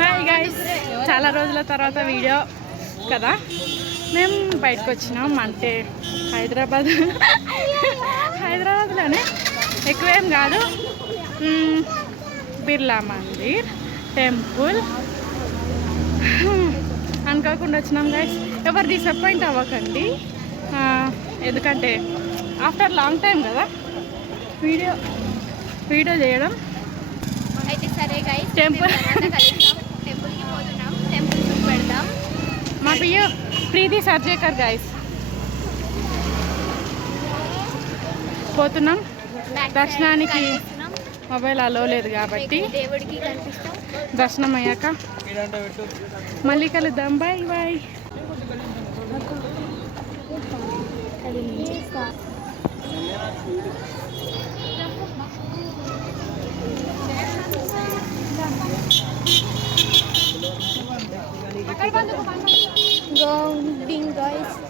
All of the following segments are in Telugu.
హాయ్ గైస్ చాలా రోజుల తర్వాత వీడియో కదా? మేము బయటకు వచ్చినాం అంటే హైదరాబాద్. హైదరాబాద్లోనే ఎక్కువేం కాదు. బిర్లా మందిర్ టెంపుల్. అనుకోకుండా వచ్చినాం గైస్ ఎవరు డిసప్పాయింట్ అవ్వకండి. ఎందుకంటే ఆఫ్టర్ లాంగ్ టైం కదా వీడియో వీడియో చేయడం. అయితే సరే గైస్ Temple. టెంపుల్కి పోతున్నాం. టెంపుల్ మా పియ్య ప్రీతి సర్జేకర్ గైస్ పోతున్నాం. దర్శనానికి. మొబైల్ అలో లేదు కాబట్టి. దేవుడికి దర్శనం అయ్యాక. మళ్ళీ కలుద్దాం. బాయ్ బాయ్ గైస్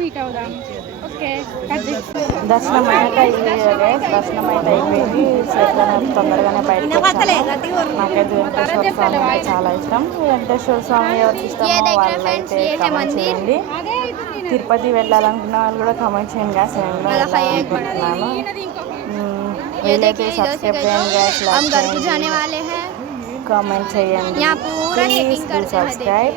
మీట్ అవుదాం. ఓకే దర్శనం అయితే దర్శనం అయితే అయిపోయింది. తొందరగానే బయటకి నాకైతే వెంకటేశ్వర స్వామి చాలా ఇష్టం. వెంకటేశ్వర స్వామి ఎవరికి ఇష్టమో వాళ్ళైతే చేయండి. తిరుపతి వెళ్ళాలనుకున్న వాళ్ళు కూడా కమెంట్ చేయండి. గ్యాస్ నేను అనుకుంటున్నాను వీళ్ళైతే సబ్స్క్రైబ్ చేయండి గ్యాస్ లైక్ చేయండి సబ్స్క్రైబ్